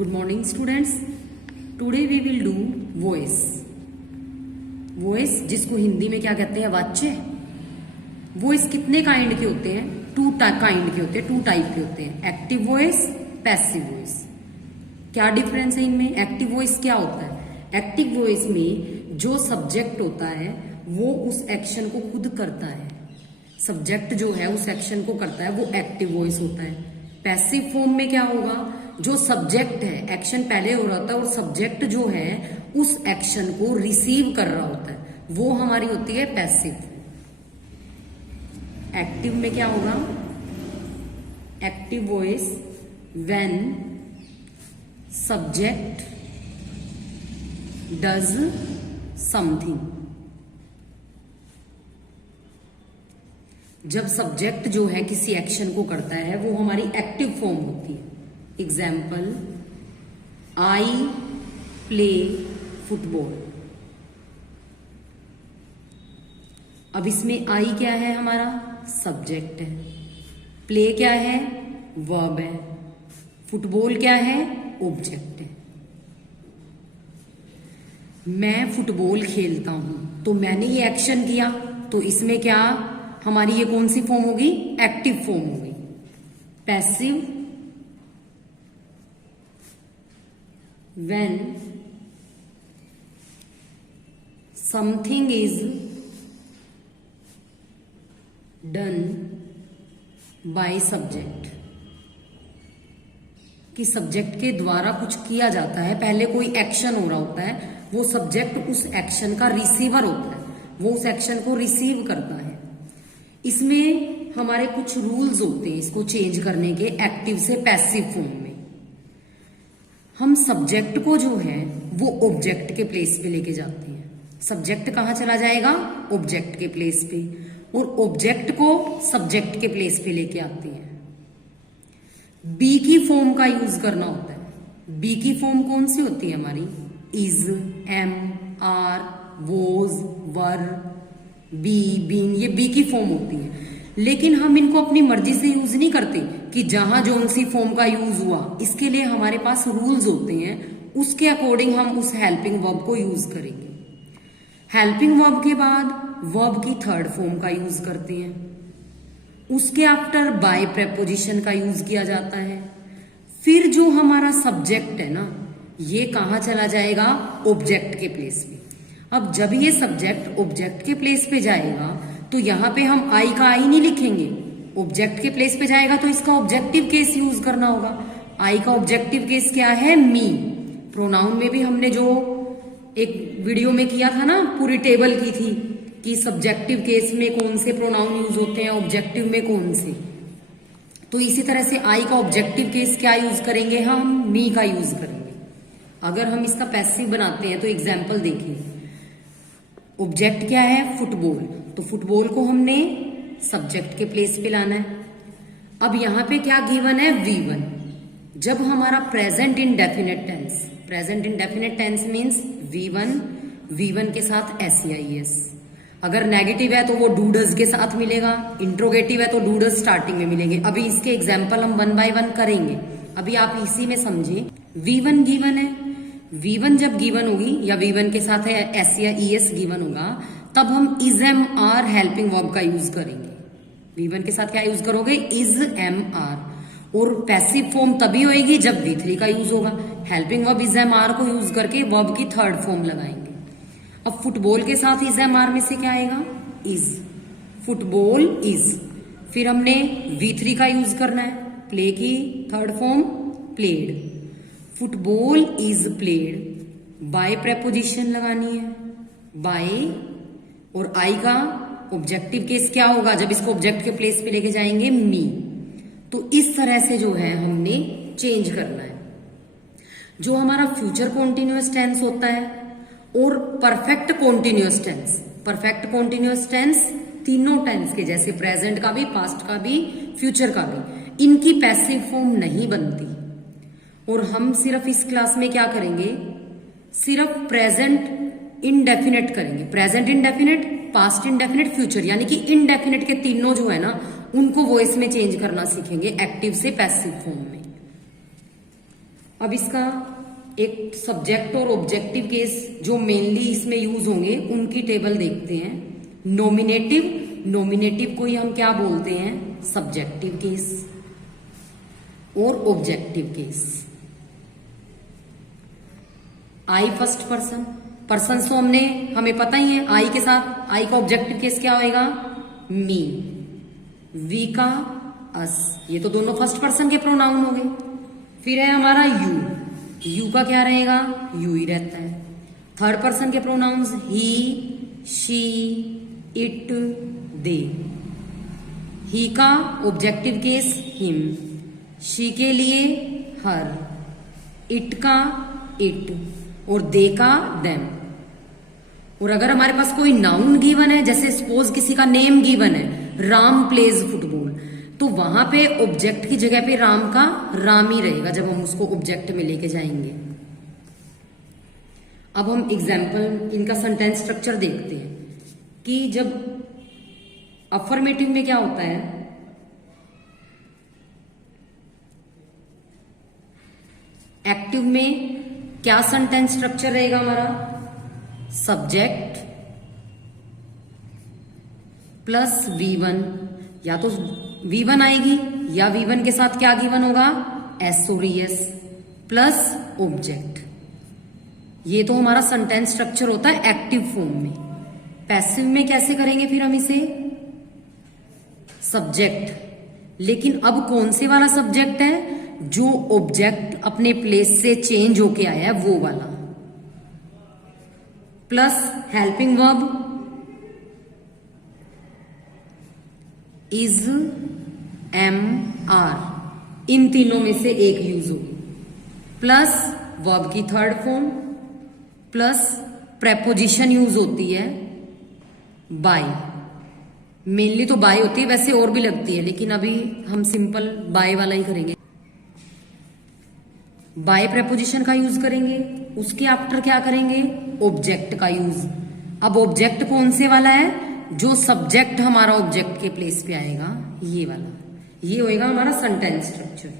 Good morning students. Today we will do voice. Voice जिसको हिंदी में क्या कहते हैं, वाच्य. वॉइस कितने काइंड के होते हैं? टू काइंड के होते हैं, टू टाइप के होते हैं. Active voice, passive voice. क्या डिफरेंस है इनमें? एक्टिव वॉइस क्या होता है? एक्टिव वॉइस में जो सब्जेक्ट होता है वो उस एक्शन को खुद करता है. सब्जेक्ट जो है उस एक्शन को करता है, वो एक्टिव वॉइस होता है. पैसिव फॉर्म में क्या होगा? जो सब्जेक्ट है, एक्शन पहले हो रहा होता है और सब्जेक्ट जो है उस एक्शन को रिसीव कर रहा होता है, वो हमारी होती है पैसिव. एक्टिव में क्या होगा? Active voice when subject does something. जब सब्जेक्ट जो है किसी एक्शन को करता है वो हमारी एक्टिव फॉर्म होती है. Example, I play football. अब इसमें आई क्या है? हमारा सब्जेक्ट है. प्ले क्या है? वर्ब है. फुटबॉल क्या है? ऑब्जेक्ट है. मैं फुटबॉल खेलता हूं तो मैंने ये एक्शन किया, तो इसमें क्या हमारी ये कौन सी फॉर्म होगी? एक्टिव फॉर्म होगी. Passive when something is done by subject. कि सब्जेक्ट के द्वारा कुछ किया जाता है, पहले कोई एक्शन हो रहा होता है, वो सब्जेक्ट उस एक्शन का रिसीवर होता है, वो उस एक्शन को रिसीव करता है. इसमें हमारे कुछ रूल्स होते हैं इसको चेंज करने के, एक्टिव से पैसिव फॉर्म में. हम सब्जेक्ट को जो है वो ऑब्जेक्ट के प्लेस पे लेके जाते हैं. सब्जेक्ट कहां चला जाएगा? ऑब्जेक्ट के प्लेस पे. और ऑब्जेक्ट को सब्जेक्ट के प्लेस पे लेके आते हैं. बी की फॉर्म का यूज करना होता है. बी की फॉर्म कौन सी होती है हमारी? Is, am, are, was, were, be, been, ये बी की फॉर्म होती है. लेकिन हम इनको अपनी मर्जी से यूज नहीं करते कि जहां जो सी फॉर्म का यूज हुआ, इसके लिए हमारे पास रूल्स होते हैं, उसके अकॉर्डिंग हम उस हेल्पिंग वर्ब को यूज करेंगे. हेल्पिंग वर्ब के बाद वर्ब की थर्ड फॉर्म का यूज करते हैं. उसके आफ्टर बाय प्रेपोजिशन का यूज किया जाता है. फिर जो हमारा सब्जेक्ट है ना, ये कहां चला जाएगा? ऑब्जेक्ट के प्लेस पे. अब जब ये सब्जेक्ट ऑब्जेक्ट के प्लेस पे जाएगा तो यहां पे हम आई का आई नहीं लिखेंगे. ऑब्जेक्ट के प्लेस पे जाएगा तो इसका ऑब्जेक्टिव केस यूज करना होगा. आई का ऑब्जेक्टिव केस क्या है? मी. प्रोनाउन में भी हमने जो एक वीडियो में किया था ना, पूरी टेबल की थी कि सब्जेक्टिव केस में कौन से प्रोनाउन यूज होते हैं, ऑब्जेक्टिव में कौन से. तो इसी तरह से आई का ऑब्जेक्टिव केस क्या यूज करेंगे? हम मी का यूज करेंगे. अगर हम इसका पैसिव बनाते हैं तो एग्जाम्पल देखिए. ऑब्जेक्ट क्या है? फुटबॉल. तो फुटबॉल को हमने सब्जेक्ट के प्लेस पे लाना है. अब यहां पे क्या गिवन है? V1. जब हमारा present indefinite tense, present indefinite tense means V1 के साथ SEIS. अगर नेगेटिव है तो वो डू डज के साथ मिलेगा, इंट्रोगेटिव है तो डू डज स्टार्टिंग में मिलेंगे. अभी इसके एग्जाम्पल हम 1 बाय 1 करेंगे. अभी आप इसी में समझिए. V1 गिवन है. V1 जब गिवन होगी या V1 के साथ है SEIS गिवन होगा, तब हम is am are helping verb का यूज करेंगे. V1 के साथ क्या यूज करोगे? Is am are. और पैसिव फॉर्म तभी होएगी जब V3 का यूज होगा. Helping verb is am are को यूज करके वर्ब की थर्ड फॉर्म लगाएंगे. अब फुटबॉल के साथ इज एम आर में से क्या आएगा? इज. Football is. फिर हमने V3 का यूज करना है. प्ले की third form played. Football is played. By preposition लगानी है. बाय. और आई का ऑब्जेक्टिव केस क्या होगा? जब इसको ऑब्जेक्ट के प्लेस पे लेके जाएंगे, मी. तो इस तरह से जो है हमने चेंज करना है. जो हमारा फ्यूचर कॉन्टिन्यूअस टेंस होता है और perfect continuous tense. Perfect continuous tense तीनों टेंस के जैसे प्रेजेंट का भी, पास्ट का भी, फ्यूचर का भी, इनकी पैसिव फॉर्म नहीं बनती. और हम सिर्फ इस क्लास में क्या करेंगे? सिर्फ प्रेजेंट इनडेफिनेट करेंगे. Present indefinite, past indefinite, future, यानी कि इनडेफिनेट के तीनों जो है ना, उनको वॉइस में चेंज करना सीखेंगे एक्टिव से पैसिव फॉर्म में. अब इसका एक सब्जेक्ट और ऑब्जेक्टिव केस जो मेनली इसमें यूज होंगे उनकी टेबल देखते हैं। नॉमिनेटिव को ही हम क्या बोलते हैं, सब्जेक्टिव केस और ऑब्जेक्टिव केस। आई फर्स्ट पर्सन, पर्सन तो हमें पता ही है, आई के साथ आई का ऑब्जेक्टिव केस क्या होएगा, मी। वी का अस, ये तो दोनों फर्स्ट पर्सन के प्रोनाउन हो गए। फिर है हमारा यू का क्या रहेगा, यू ही रहता है। थर्ड पर्सन के प्रोनाउंस ही, शी, इट, दे। ही का ऑब्जेक्टिव केस हिम, शी के लिए हर, इट का इट और दे का देम। और अगर हमारे पास कोई नाउन गिवन है, जैसे सपोज किसी का नेम गिवन है, राम प्लेज फुटबॉल, तो वहां पे ऑब्जेक्ट की जगह पे राम का राम ही रहेगा जब हम उसको ऑब्जेक्ट में लेके जाएंगे। अब हम एग्जाम्पल इनका सेंटेंस स्ट्रक्चर देखते हैं कि जब अफर्मेटिव में क्या होता है, एक्टिव में क्या सेंटेंस स्ट्रक्चर रहेगा हमारा, सब्जेक्ट प्लस V1, या तो V1 आएगी या V1 के साथ क्या गिवन होगा, एस प्लस ऑब्जेक्ट। ये तो हमारा सेंटेंस स्ट्रक्चर होता है एक्टिव फॉर्म में। पैसिव में कैसे करेंगे फिर हम इसे, सब्जेक्ट, लेकिन अब कौन से वाला सब्जेक्ट है, जो ऑब्जेक्ट अपने प्लेस से चेंज होके आया है वो वाला, plus helping verb is, am, are, इन तीनों में से एक यूज होगी, प्लस वर्ब की third form, plus preposition use होती है बाय। मेनली तो बाय होती है, वैसे और भी लगती है, लेकिन अभी हम सिंपल बाय वाला ही करेंगे। बाय प्रेपोजिशन का यूज करेंगे, उसके आफ्टर क्या करेंगे, ऑब्जेक्ट का यूज। अब ऑब्जेक्ट कौन से वाला है, जो सब्जेक्ट हमारा ऑब्जेक्ट के प्लेस पे आएगा, ये वाला, ये होएगा हमारा सेंटेंस स्ट्रक्चर।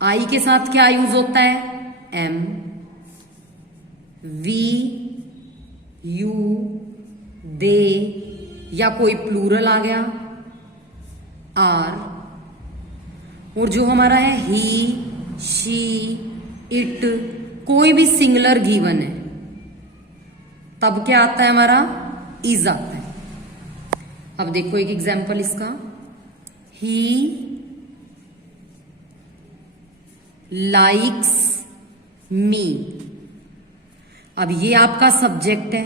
आई के साथ क्या यूज होता है, एम, वी, यू, दे, या कोई प्लूरल आ गया, आर, और जो हमारा है ही, शी, इट, कोई भी सिंगुलर गिवन है तब क्या आता है हमारा, इज आता है। अब देखो एक एग्जांपल इसका, ही लाइक्स मी। अब ये आपका सब्जेक्ट है,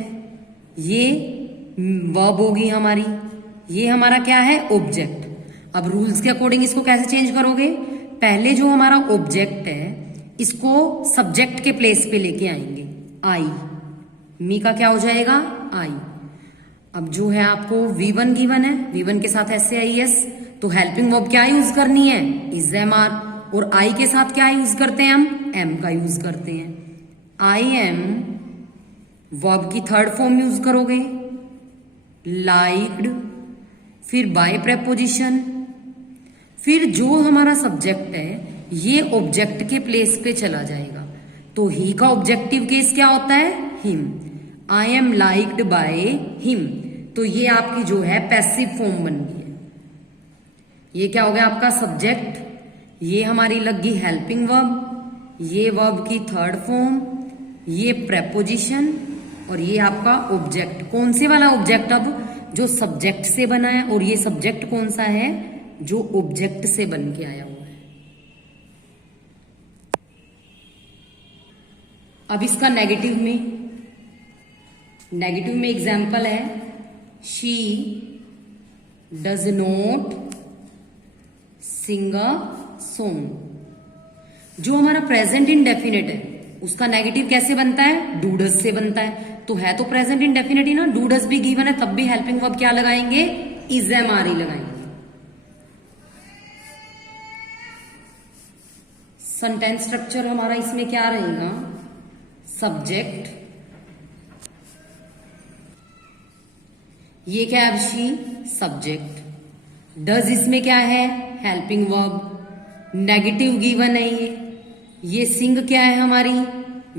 ये वर्ब होगी हमारी, ये हमारा क्या है, ऑब्जेक्ट। अब रूल्स के अकॉर्डिंग इसको कैसे चेंज करोगे, पहले जो हमारा ऑब्जेक्ट है इसको सब्जेक्ट के प्लेस पे लेके आएंगे, आई, मी का क्या हो जाएगा, आई। अब जो है आपको V1 गिवन है, V1 के साथ SAIS, तो हेल्पिंग वर्ब क्या यूज करनी है, इज, एम, आर, और आई के साथ क्या यूज करते हैं हम, एम का यूज करते हैं। आई एम, वर्ब की थर्ड फॉर्म यूज करोगे, लाइक्ड, फिर बाय प्रेपोजिशन, फिर जो हमारा सब्जेक्ट है ये ऑब्जेक्ट के प्लेस पे चला जाएगा। तो ही का ऑब्जेक्टिव केस क्या होता है, him. I am liked by him, तो ये आपकी जो है पैसिव फॉर्म बन गई है। ये क्या हो गया आपका सब्जेक्ट, ये हमारी लग गई हेल्पिंग वर्ब, ये वर्ब की थर्ड फॉर्म, ये प्रेपोजिशन, और ये आपका ऑब्जेक्ट। कौन से वाला ऑब्जेक्ट, अब जो सब्जेक्ट से बना है, और ये सब्जेक्ट कौन सा है, जो ऑब्जेक्ट से बन के आया हुआ है। अब इसका नेगेटिव में एग्जाम्पल है, she does not sing a song. जो हमारा प्रेजेंट इंडेफिनिट है उसका नेगेटिव कैसे बनता है, डू डज से बनता है। तो है तो प्रेजेंट इंडेफिनिट ही ना, डू डज भी गिवन है, तब भी हेल्पिंग वर्ब क्या लगाएंगे, इज, एम, आर ही लगाएंगे। सेंटेंस स्ट्रक्चर हमारा इसमें क्या रहेगा, सब्जेक्ट, ये क्या है, शी, सब्जेक्ट, डज इसमें क्या है, हेल्पिंग वर्ब, नेगेटिव गिवन है ये, ये सिंग क्या है हमारी,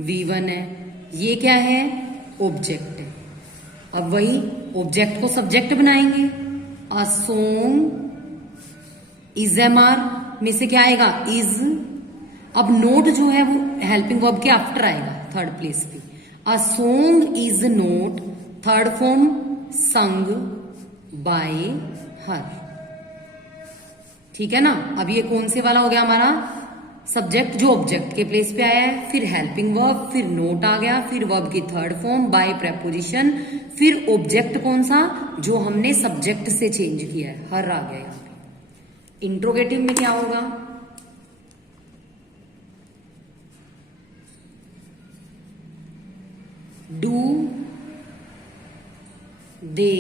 V1 है। ये क्या है, ऑब्जेक्ट है। अब वही ऑब्जेक्ट को सब्जेक्ट बनाएंगे। अ सॉन्ग इज MR में से क्या आएगा, इज। अब नोट जो है वो हेल्पिंग वर्ब के आफ्टर आएगा, थर्ड प्लेस पे। A song is note, third form sung by हर। ठीक है ना। अब ये कौन से वाला हो गया हमारा, सब्जेक्ट जो ऑब्जेक्ट के प्लेस पे आया है, फिर हेल्पिंग वर्ब, फिर नोट आ गया, फिर वर्ब की थर्ड फॉर्म बाय प्रेपोजिशन, फिर ऑब्जेक्ट कौन सा, जो हमने सब्जेक्ट से चेंज किया है, हर आ गया यहाँ पे। इंट्रोगेटिव में क्या होगा, do they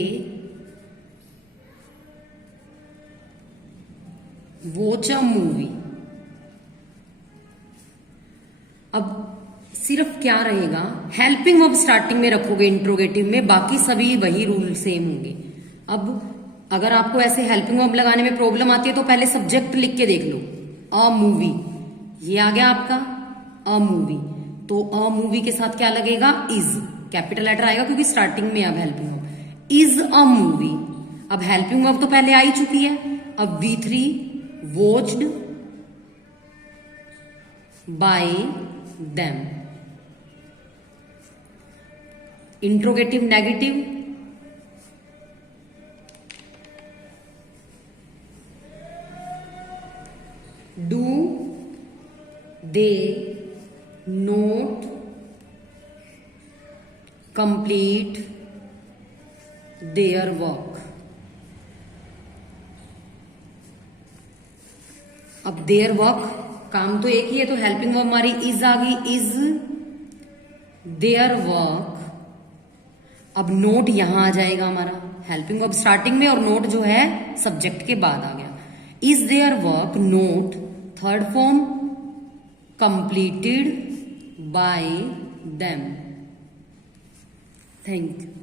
watch a movie. अब सिर्फ क्या रहेगा, हेल्पिंग वर्ब स्टार्टिंग में रखोगे इंट्रोगेटिव में, बाकी सभी वही रूल सेम होंगे। अब अगर आपको ऐसे हेल्पिंग वर्ब लगाने में प्रॉब्लम आती है तो पहले सब्जेक्ट लिख के देख लो, अ मूवी, ये आ गया आपका अ मूवी। तो अ मूवी के साथ क्या लगेगा, इज, कैपिटल लेटर आएगा क्योंकि स्टार्टिंग में अब helping verb is a movie. अब हेल्पिंग वर्ब तो पहले आ ही चुकी है। अब V3 watched bye them। Interrogative negative, do they note complete their work. अब देयर वर्क काम तो एक ही है, तो हेल्पिंग वर्ब हमारी इज आ गई, इज देयर वर्क। अब नोट यहां आ जाएगा हमारा, हेल्पिंग वर्ब स्टार्टिंग में और नोट जो है सब्जेक्ट के बाद आ गया। Is their work note, third form completed by them. Thank you.